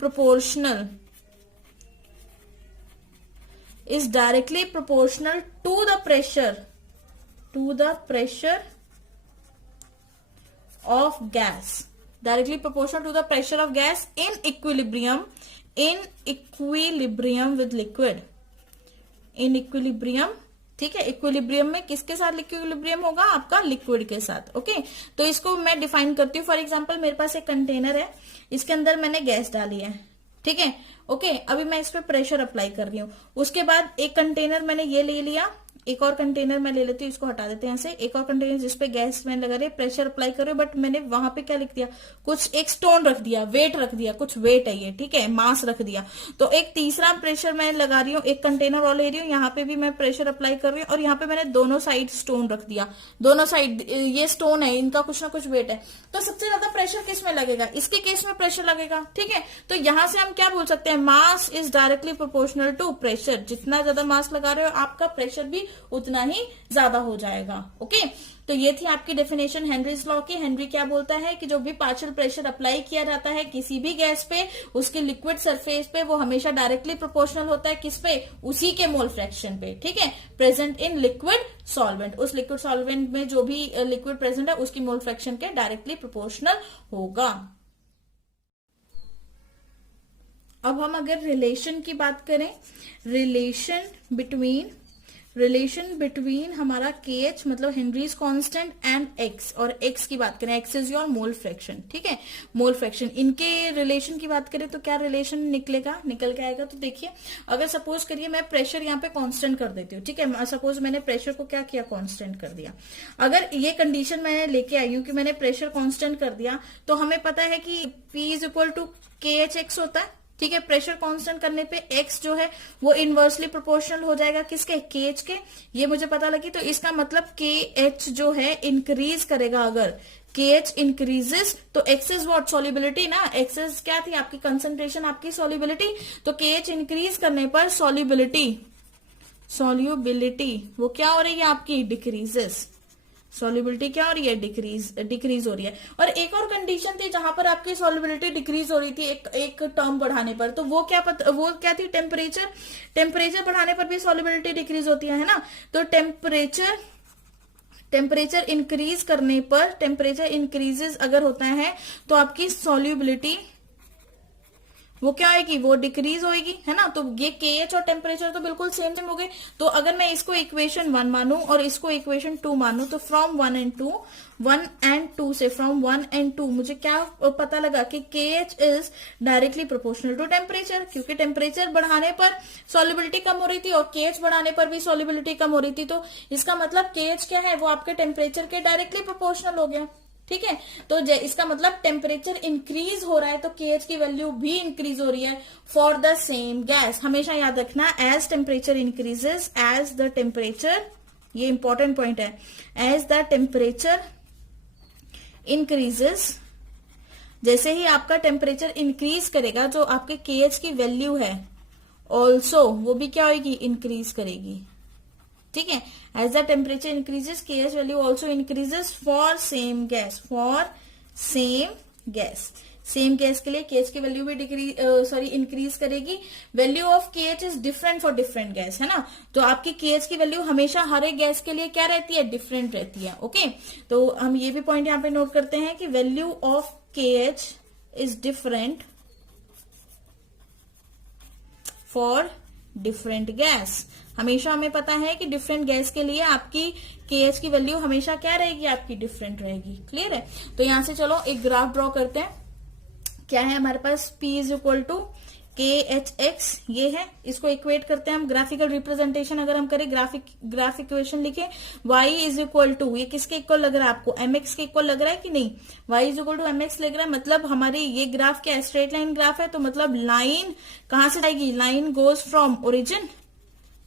proportional, is directly proportional to the pressure of gas, directly proportional to the pressure of gas in equilibrium with liquid, in equilibrium, ठीक है। इक्विलिब्रियम में किसके साथ इक्विलिब्रियम होगा? आपका लिक्विड के साथ। ओके, तो इसको मैं डिफाइन करती हूँ। फॉर एग्जांपल मेरे पास एक कंटेनर है, इसके अंदर मैंने गैस डाली है, ठीक है। ओके, अभी मैं इस पे प्रेशर अप्लाई कर रही हूँ। उसके बाद एक कंटेनर मैंने ये ले लिया, एक और कंटेनर मैं ले लेती हूँ, इसको हटा देते हैं यहाँ से। एक और कंटेनर जिसपे गैस मैंने लगा रही है, प्रेशर अप्लाई कर रही हूँ, बट मैंने वहां पे क्या लिख दिया? कुछ एक स्टोन रख दिया, वेट रख दिया, कुछ वेट है ये, ठीक है, मास रख दिया। तो एक तीसरा प्रेशर मैं लगा रही हूँ, एक कंटेनर और ले रही हूँ, यहाँ पे भी मैं प्रेशर अप्लाई कर रही हूँ, और यहाँ पे मैंने दोनों साइड स्टोन रख दिया। दोनों साइड ये स्टोन है, इनका कुछ ना कुछ वेट है। तो सबसे ज्यादा प्रेशर किस में लगेगा? इसके केस में प्रेशर लगेगा, ठीक है। तो यहां से हम क्या बोल सकते हैं? Mass is directly proportional to pressure. जितना ज्यादा मास लगा रहे हो, आपका प्रेशर भी उतना ही ज्यादा हो जाएगा। ओके, तो ये थी आपकी डेफिनेशन हेनरीज लॉ की। हेनरी क्या बोलता है कि जो भी पार्शियल प्रेशर अप्लाई किया जाता है किसी भी गैस पे, उसके लिक्विड सरफेस पे, वो हमेशा डायरेक्टली प्रोपोर्शनल होता है किस पे? उसी के मोल फ्रैक्शन पे, ठीक है, प्रेजेंट इन लिक्विड सॉल्वेंट। उस लिक्विड सॉल्वेंट में जो भी लिक्विड प्रेजेंट है उसकी मोल फ्रैक्शन के डायरेक्टली प्रोपोर्शनल होगा। अब हम अगर रिलेशन की बात करें, रिलेशन बिटवीन हमारा KH मतलब हेनरीज कांस्टेंट एंड X, और X की बात करें, X is your mole fraction, ठीक है, मोल फ्रैक्शन। इनके रिलेशन की बात करें तो क्या रिलेशन निकल के आएगा? तो देखिए, अगर सपोज करिए मैं प्रेशर यहाँ पे कांस्टेंट कर देती हूँ, ठीक है, सपोज मैंने प्रेशर को क्या किया? कांस्टेंट कर दिया। अगर ये कंडीशन मैं लेके आई हूँ कि मैंने प्रेशर कांस्टेंट कर दिया, तो हमें पता है कि P is equal to KHX होता है, ठीक है। प्रेशर कांस्टेंट करने पे X जो है वो इनवर्सली प्रोपोर्शनल हो जाएगा किसके? KH के। ये मुझे पता लगी, तो इसका मतलब KH जो है इंक्रीज करेगा। अगर KH इंक्रीजेस तो X इज व्हाट? सॉल्युबिलिटी ना। X इज क्या थी? आपकी कंसंट्रेशन, आपकी सॉल्युबिलिटी। तो KH इंक्रीज करने पर सॉल्युबिलिटी वो क्या हो रही है आपकी? डिक्रीजेस। सॉल्युबिलिटी क्या हो रही है? डिक्रीज हो रही है। और एक और कंडीशन थी जहां पर आपकी सॉल्युबिलिटी डिक्रीज हो रही थी एक टर्म बढ़ाने पर, तो वो क्या थी? टेम्परेचर बढ़ाने पर भी सॉल्युबिलिटी डिक्रीज होती है ना। तो टेम्परेचर इंक्रीज करने पर, टेम्परेचर इंक्रीजेस अगर होता है तो आपकी सॉल्युबिलिटी वो क्या आएगी? वो डिक्रीज होएगी, है ना। तो ये KH और टेम्परेचर तो बिल्कुल सेम हो गए। तो अगर मैं इसको इक्वेशन 1 मानूं और इसको इक्वेशन 2 मानूं, तो फ्रॉम 1 एंड 2 से, फ्रॉम 1 एंड 2 मुझे क्या पता लगा कि KH is directly proportional to temperature, क्योंकि टेम्परेचर बढ़ाने पर सॉल्युबिलिटी कम हो रही थी और KH बढ़ाने पर भी सॉल्युबिलिटी कम हो रही थी। तो इसका मतलब KH क्या है? वो आपके टेम्परेचर के डायरेक्टली प्रोपोर्शनल हो गया, ठीक है। तो इसका मतलब टेम्परेचर इंक्रीज हो रहा है तो KH की वैल्यू भी इंक्रीज हो रही है फॉर द सेम गैस। हमेशा याद रखना, as temperature increases, as the temperature, ये इंपॉर्टेंट पॉइंट है, एज द टेम्परेचर इंक्रीजेस, जैसे ही आपका टेम्परेचर इंक्रीज करेगा, जो आपके KH की वैल्यू है ऑल्सो वो भी क्या होगी? इंक्रीज करेगी, ठीक है। As the temperature increases KH value also increases for same gas, same gas के लिए KH की वैल्यू भी इंक्रीज करेगी। Value of KH is different for different gas, है ना। तो आपकी KH की वैल्यू हमेशा हर एक गैस के लिए क्या रहती है? डिफरेंट रहती है। ओके, तो हम ये भी पॉइंट यहाँ पे नोट करते हैं कि value of KH is different for different gas. हमेशा हमें पता है कि डिफरेंट गैस के लिए आपकी KH की वैल्यू हमेशा क्या रहेगी? आपकी डिफरेंट रहेगी। क्लियर है? तो यहां से चलो एक ग्राफ ड्रॉ करते हैं। क्या है हमारे पास? P is equal to KHX, ये है। इसको इक्वेट करते हैं हम, ग्राफिकल रिप्रेजेंटेशन अगर हम करें, ग्राफ इक्वेशन लिखे, Y इज इक्वल टू, ये किसके इक्वल लग रहा है आपको? MX के इक्वल लग रहा है कि नहीं? Y is equal to MX लग रहा है, मतलब हमारी ये ग्राफ क्या है? स्ट्रेट लाइन ग्राफ है, तो मतलब लाइन कहां से जाएगी? लाइन गोज फ्रॉम ओरिजिन,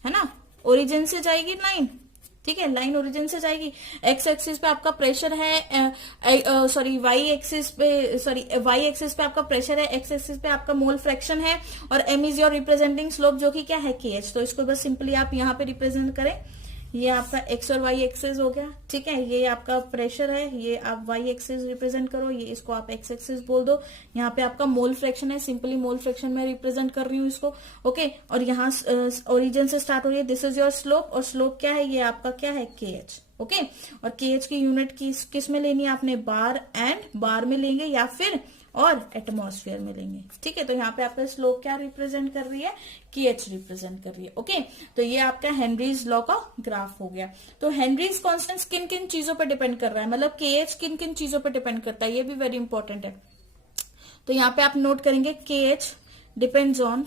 है ना, ओरिजिन से जाएगी लाइन, ठीक है, लाइन ओरिजिन से जाएगी, एक्स एक्सिस पे आपका प्रेशर है, सॉरी वाई एक्सिस पे आपका प्रेशर है, एक्स एक्सिस पे आपका मोल फ्रैक्शन है, और M is your representing slope जो कि क्या है के एच। तो इसको बस सिंपली आप यहाँ पे रिप्रेजेंट करें, ये आपका एक्स और वाई एक्सिस हो गया। ठीक है, ये आपका प्रेशर है, ये आप वाई एक्सिस रिप्रेजेंट करो, ये इसको आप एक्स एक्सिस बोल दो। यहाँ पे आपका मोल फ्रैक्शन है, सिंपली मोल फ्रैक्शन में रिप्रेजेंट कर रही हूँ इसको। ओके, और यहाँ ओरिजिन से स्टार्ट हो रही है, दिस इज योर स्लोप, और स्लोप क्या है, ये आपका क्या है के एच। ओके, और के एच की यूनिट किस में लेनी है आपने, बार एंड बार में लेंगे या फिर और एटमॉस्फेयर में लेंगे। ठीक है, तो यहाँ पे आपका स्लोप क्या रिप्रेजेंट कर रही है, के एच रिप्रेजेंट कर रही है। ओके, तो ये आपका हेनरीज लॉ का ग्राफ हो गया। तो हेनरीज कांस्टेंट किन किन चीजों पर डिपेंड कर रहा है, मतलब के एच किन किन चीजों पर डिपेंड करता है, ये भी वेरी इंपॉर्टेंट है। तो यहाँ पे आप नोट करेंगे के एच डिपेंड्स ऑन,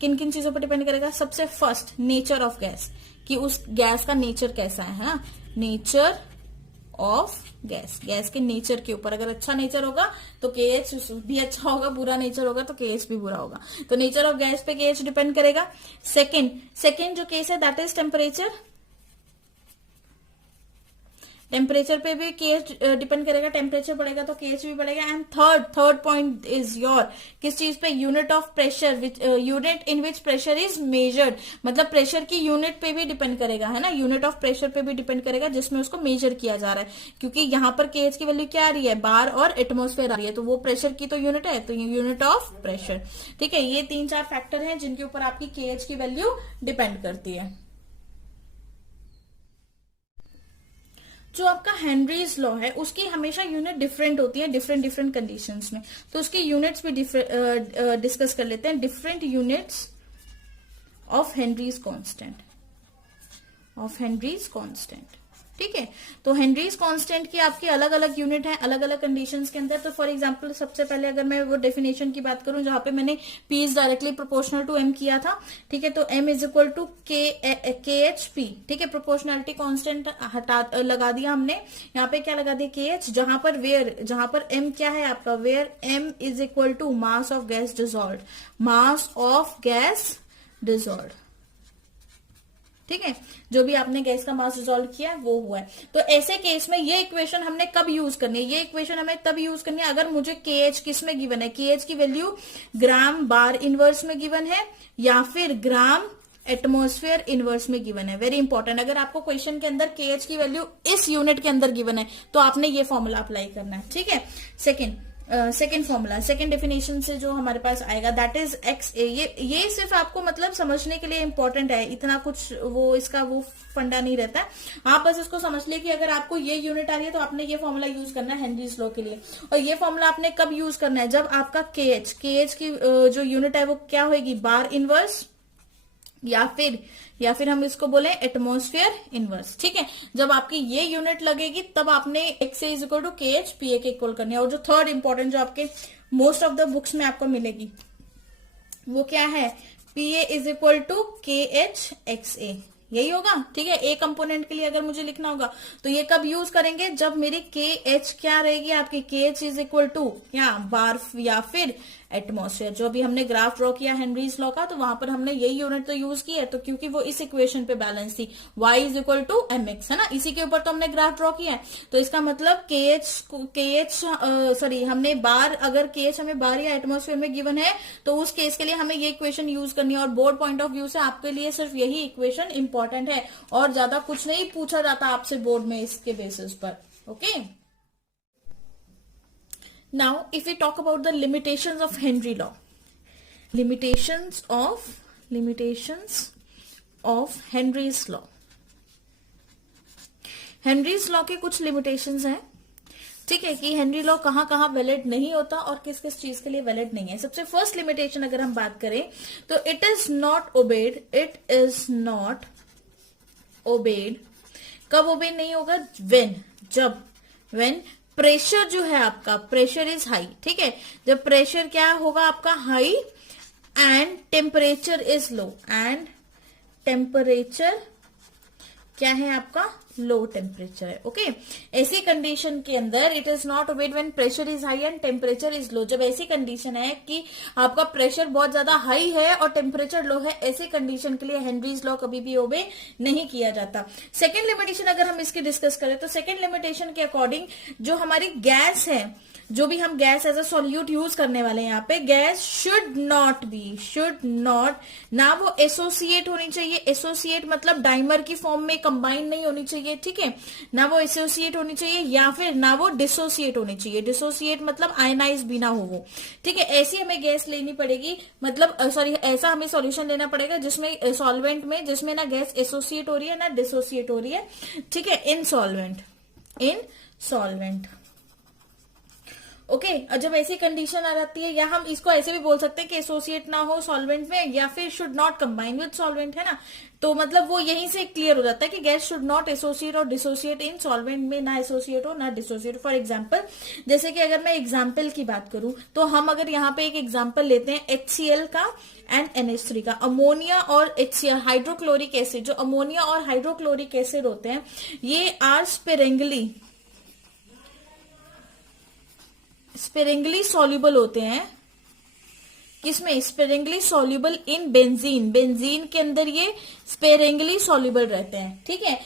किन किन चीजों पर डिपेंड करेगा। सबसे फर्स्ट नेचर ऑफ गैस, कि उस गैस का नेचर कैसा है ना, नेचर ऑफ गैस, गैस के नेचर के ऊपर। अगर अच्छा नेचर होगा तो के एच भी अच्छा होगा, बुरा नेचर होगा तो के एच भी बुरा होगा। तो नेचर ऑफ गैस पे के एच डिपेंड करेगा। सेकेंड जो केस है दैट इज टेम्परेचर, टेम्परेचर पे भी के एच डिपेंड करेगा, टेम्परेचर बढ़ेगा तो के एच भी बढ़ेगा। And third point is your, किस चीज पे, unit of pressure, unit in which pressure is measured, मतलब प्रेशर की यूनिट पे भी डिपेंड करेगा, है ना, यूनिट ऑफ प्रेशर पे भी डिपेंड करेगा जिसमें उसको मेजर किया जा रहा है। क्योंकि यहाँ पर के एच की वैल्यू क्या आ रही है, बार और एटमॉस्फेयर आ रही है, तो वो प्रेशर की तो यूनिट है, तो ये यूनिट ऑफ प्रेशर। ठीक है, ये 3-4 फैक्टर हैं जिनके ऊपर आपकी के एच की वैल्यू डिपेंड करती है। जो आपका हेनरीज लॉ है उसकी हमेशा यूनिट डिफरेंट होती है डिफरेंट कंडीशंस में, तो उसकी यूनिट्स भी डिस्कस कर लेते हैं। Different units of Henry's constant, ठीक है। तो हेनरीज कांस्टेंट की आपकी अलग अलग यूनिट है अलग अलग कंडीशंस के अंदर। तो फॉर एग्जांपल सबसे पहले अगर मैं वो डेफिनेशन की बात करूं जहां पे मैंने P is directly proportional to M किया था, ठीक है, तो M is equal to K H P, ठीक है, प्रोपोर्शनलिटी कांस्टेंट लगा दिया हमने, यहाँ पे क्या लगा दिया के एच, जहां पर M क्या है आपका, where M is equal to mass of gas dissolved, ठीक है, जो भी आपने गैस का मास डिसॉल्व किया है वो हुआ है। तो ऐसे केस में ये इक्वेशन हमने कब यूज करनी है, ये इक्वेशन हमें तब यूज करनी है अगर मुझे के एच किस में गिवन है, के एच की वैल्यू ग्राम बार इनवर्स में गिवन है या फिर ग्राम एटमॉस्फेयर इनवर्स में गिवन है। वेरी इंपॉर्टेंट, अगर आपको क्वेश्चन के अंदर के एच की वैल्यू इस यूनिट के अंदर गिवन है तो आपने ये फॉर्मूला अप्लाई करना है, ठीक है। सेकेंड फॉर्मूला, सेकेंड डेफिनेशन से जो हमारे पास आएगा दैट इज एक्स ए। ये सिर्फ आपको मतलब समझने के लिए इंपॉर्टेंट है, इतना कुछ इसका फंडा नहीं रहता है। आप बस इसको समझ लिए कि अगर आपको ये यूनिट आ रही है तो आपने ये फॉर्मूला यूज करना है हेनरीज लॉ के लिए। और ये फॉर्मूला आपने कब यूज करना है, जब आपका के एच की जो यूनिट है वो क्या होगी, बार इनवर्स या फिर हम इसको बोले एटमॉस्फेयर इनवर्स, ठीक है। जब आपकी ये यूनिट लगेगी तब आपने X A is equal to K H P A के इक्वल करनी है। और जो थर्ड इंपॉर्टेंट जो आपके मोस्ट ऑफ द बुक्स में आपको मिलेगी वो क्या है, P A is equal to K H X A, यही होगा, ठीक है। ए कंपोनेंट के लिए अगर मुझे लिखना होगा तो ये कब यूज करेंगे, जब मेरी के एच क्या रहेगी आपकी, के एच इज इक्वल टू क्या, बार या फिर एटमॉस्फेयर। जो भी हमने ग्राफ ड्रॉ किया हेनरीज लॉ का तो वहां पर हमने यही यूनिट तो यूज की है, तो क्योंकि वो इस इक्वेशन पे बैलेंस थी, y is equal to M X, है ना, इसी के ऊपर तो हमने ग्राफ ड्रॉ किया है। तो इसका मतलब हमने बार, अगर के एच हमें बार या एटमॉस्फेयर में गिवन है तो उस केस के लिए हमें ये इक्वेशन यूज करनी है। और बोर्ड पॉइंट ऑफ व्यू से आपके लिए सिर्फ यही इक्वेशन इंपॉर्टेंट है और ज्यादा कुछ नहीं पूछा जाता आपसे बोर्ड में इसके बेसिस पर, okay. Now, if we talk about the limitations of Henry law, limitations of Henry's law. Henry's law के कुछ limitations हैं, ठीक है, कि हेनरी लॉ कहाँ कहाँ वैलिड नहीं होता और किस किस चीज के लिए वैलिड नहीं है। सबसे फर्स्ट लिमिटेशन अगर हम बात करें तो इट इज नॉट ओबेड। कब ओबेड नहीं होगा, when प्रेशर जो है आपका, प्रेशर इज हाई, ठीक है, जब प्रेशर क्या होगा आपका high and temperature is low, and temperature क्या है आपका, लो टेम्परेचर है। ओके, ऐसी कंडीशन के अंदर it is not obeyed when pressure is high and temperature is low. जब ऐसी कंडीशन है कि आपका प्रेशर बहुत ज्यादा हाई है और टेम्परेचर लो है, ऐसी कंडीशन के लिए हेनरीज लॉ कभी भी ओबे नहीं किया जाता। सेकेंड लिमिटेशन अगर हम इसकी डिस्कस करें तो सेकेंड लिमिटेशन के अकॉर्डिंग जो हमारी गैस है, जो भी हम gas as a solute use करने वाले हैं यहाँ पे, गैस शुड नॉट ना वो एसोसिएट होनी चाहिए, एसोसिएट मतलब डाइमर की फॉर्म में कंबाइन नहीं होनी चाहिए, ठीक है, ना वो एसोसिएट होनी चाहिए या फिर ना वो डिसोसिएट होनी चाहिए। डिसोसिएट मतलब आयनाइज भी ना हो वो, ठीक है। ऐसी हमें गैस लेनी पड़ेगी, मतलब सॉरी ऐसा हमें सॉल्यूशन लेना पड़ेगा जिसमें सॉल्वेंट में जिसमें ना गैस एसोसिएट हो रही है ना डिसोसिएट हो रही है, ठीक है, इन सॉल्वेंट। ओके, और जब ऐसी कंडीशन आ जाती है, या हम इसको ऐसे भी बोल सकते हैं कि एसोसिएट ना हो सॉल्वेंट में या फिर should not combine with solvent, है ना, तो मतलब वो यहीं से क्लियर हो जाता है कि गैस शुड नॉट एसोसिएट और डिसोसिएट इन सॉल्वेंट में, ना एसोसिएट हो ना डिसोसिएट। फॉर एग्जांपल, जैसे कि अगर मैं एग्जांपल की बात करूं तो हम अगर यहाँ पे एक एग्जांपल लेते हैं HCl का एंड NH3 का, अमोनिया और HCl हाइड्रोक्लोरिक एसिड, जो अमोनिया और हाइड्रोक्लोरिक एसिड होते हैं ये आर स्पेरेंगली सॉल्युबल होते हैं। किसमें, स्पेरेंगली सॉल्युबल इन बेंजीन के अंदर ये स्पेरेंगली सॉल्युबल रहते हैं, ठीक है।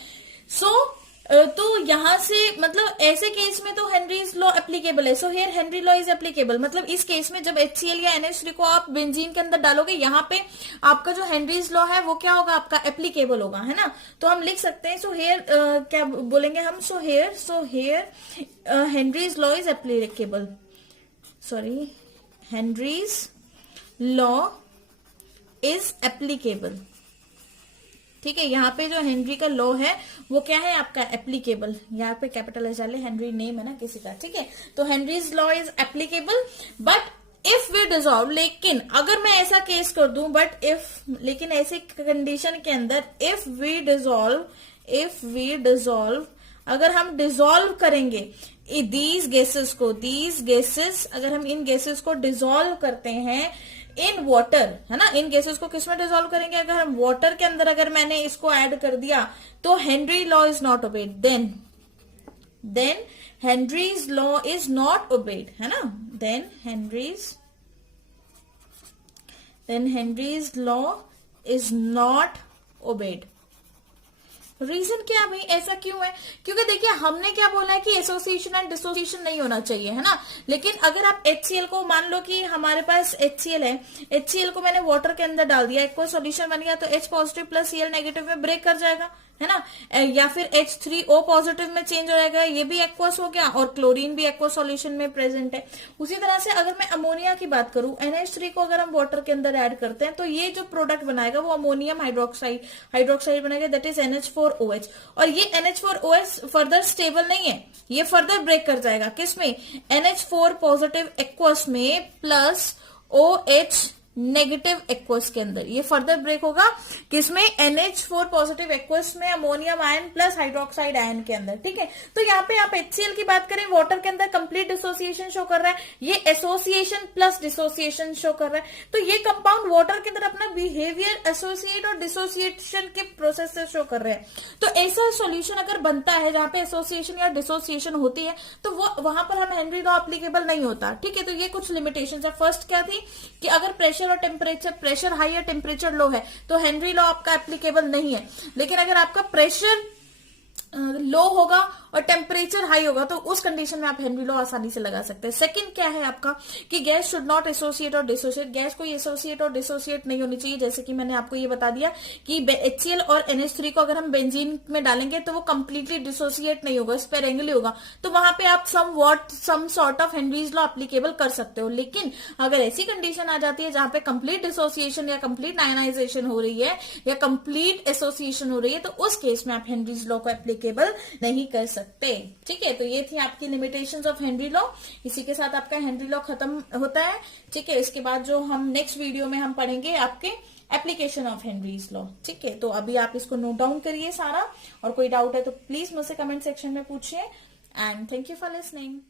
तो यहां से मतलब ऐसे केस में तो हेनरीज लॉ एप्लीकेबल है। So here Henry law is applicable, मतलब इस केस में जब HCl या NH3 को आप बेंजीन के अंदर डालोगे, यहाँ पे आपका जो हेनरीज लॉ है वो क्या होगा, आपका एप्लीकेबल होगा, है ना। तो हम लिख सकते हैं, सो हियर क्या बोलेंगे हम, so here Henrys law is applicable, sorry Henrys law is applicable, ठीक है। यहाँ पे जो हेनरी का लॉ है वो क्या है आपका, एप्लीकेबल। यहाँ पे कैपिटल एच डाले, हेनरी नेम है ना किसी का, ठीक है। तो Henry's law is applicable but if we dissolve, लेकिन अगर मैं ऐसा केस कर दूं लेकिन ऐसे कंडीशन के अंदर इफ वी डिजॉल्व अगर हम डिजॉल्व करेंगे दीज गैसेस अगर हम इन गैसेस को डिजॉल्व करते हैं इन वाटर, है ना, इन गैसेस को किसमें डिसॉल्व करेंगे, अगर हम वाटर के अंदर अगर मैंने इसको ऐड कर दिया तो Henry law is not obeyed, then Henry's law is not obeyed, है ना, then Henry's law is not obeyed. Reason क्या भाई, ऐसा क्यों है, क्योंकि देखिए हमने क्या बोला है कि एसोसिएशन एंड डिसोसिएशन नहीं होना चाहिए, है ना। लेकिन अगर आप HCl को मान लो कि हमारे पास HCl है, HCl को मैंने वाटर के अंदर डाल दिया, एक कोई सोल्यूशन बन गया, तो H positive plus Cl negative में ब्रेक कर जाएगा, है ना, या फिर H3O पॉजिटिव में चेंज हो जाएगा, ये भी एक्वस हो गया और क्लोरीन भी एक्वस सॉल्यूशन में प्रेजेंट है। उसी तरह से अगर मैं अमोनिया की बात करूं, NH3 को अगर हम वाटर के अंदर ऐड करते हैं तो ये जो प्रोडक्ट बनाएगा वो अमोनियम हाइड्रोक्साइड बनाएगा, दैट इज NH4OH। और ये NH4OH फर्दर स्टेबल नहीं है, ये फर्दर ब्रेक कर जाएगा किसमें, NH4 पॉजिटिव एक्वस में प्लस OH नेगेटिव एक्वस के अंदर, ये फर्दर ब्रेक होगा किसमें, NH4 पॉजिटिव एक्वस में ammonium ion plus hydroxide ion के अंदर, ठीक है। तो यहाँ पे आप HCl की बात करें, वाटर के अंदर कंप्लीट डिसोसिएशन शो कर रहा है, ये एसोसिएशन प्लस डिसोसिएशन शो कर रहा है। तो ये कंपाउंड वाटर के अंदर अपना बिहेवियर एसोसिएट और डिसोसिएशन के प्रोसेस से शो कर रहे हैं। तो ऐसा सोल्यूशन अगर बनता है जहां पे एसोसिएशन या डिसोसिएशन होती है तो वो वहां पर हम हेनरी लॉ एप्लीकेबल नहीं होता, ठीक है। तो ये कुछ लिमिटेशंस है। फर्स्ट क्या थी कि अगर प्रेशर हाई है, टेम्परेचर लो है, तो हेनरी लॉ आपका एप्लीकेबल नहीं है। लेकिन अगर आपका प्रेशर लो होगा और टेम्परेचर हाई होगा तो उस कंडीशन में आप हेनरी लॉ आसानी से लगा सकते हैं। सेकंड क्या है आपका कि गैस शुड नॉट एसोसिएट और डिसोसिएट, गैस कोई एसोसिएट और डिसोसिएट नहीं होनी चाहिए। जैसे कि मैंने आपको ये बता दिया कि HCl और NH3 को अगर हम बेंजीन में डालेंगे तो वो कंप्लीटली डिसोसिएट नहीं होगा, स्पेरेंगली होगा, तो वहां पे आप some sort of Henry's law applicable कर सकते हो। लेकिन अगर ऐसी कंडीशन आ जाती है जहां पे कंप्लीट डिसोसिएशन या कंप्लीट आयनाइजेशन हो रही है या कंप्लीट एसोसिएशन हो रही है तो उस केस में आप हेनरीज लॉ को एप्लीकेबल नहीं कर सकते, ठीक है। तो ये थी आपकी लिमिटेशंस ऑफ हेनरी लॉ। इसी के साथ आपका हेनरी लॉ खत्म होता है, ठीक है। इसके बाद जो हम नेक्स्ट वीडियो में हम पढ़ेंगे आपके एप्लीकेशन ऑफ हेनरीज लॉ, ठीक है। तो अभी आप इसको नोट डाउन करिए सारा, और कोई डाउट है तो प्लीज मुझसे कमेंट सेक्शन में पूछिए। And thank you for listening.